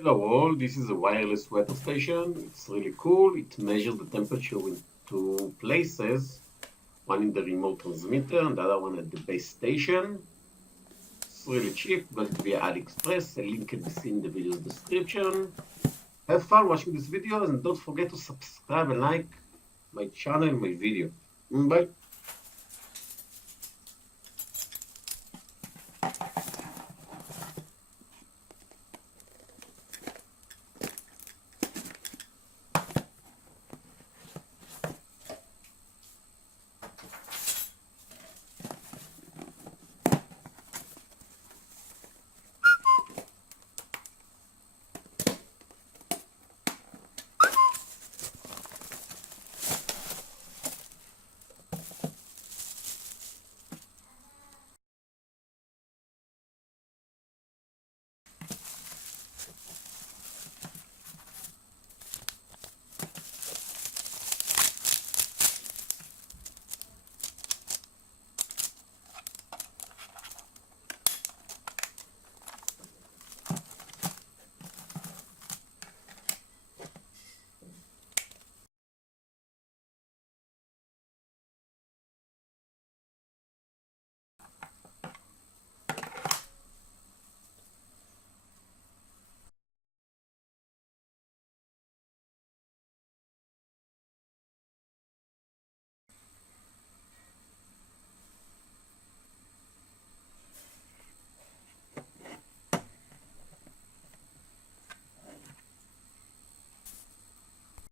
Hello all, this is a wireless weather station. It's really cool. It measures the temperature in two places, one in the remote transmitter and the other one at the base station. It's really cheap, got it via Aliexpress. A link can be seen in the video's description. Have fun watching this video and don't forget to subscribe and like my channel and my video. Bye.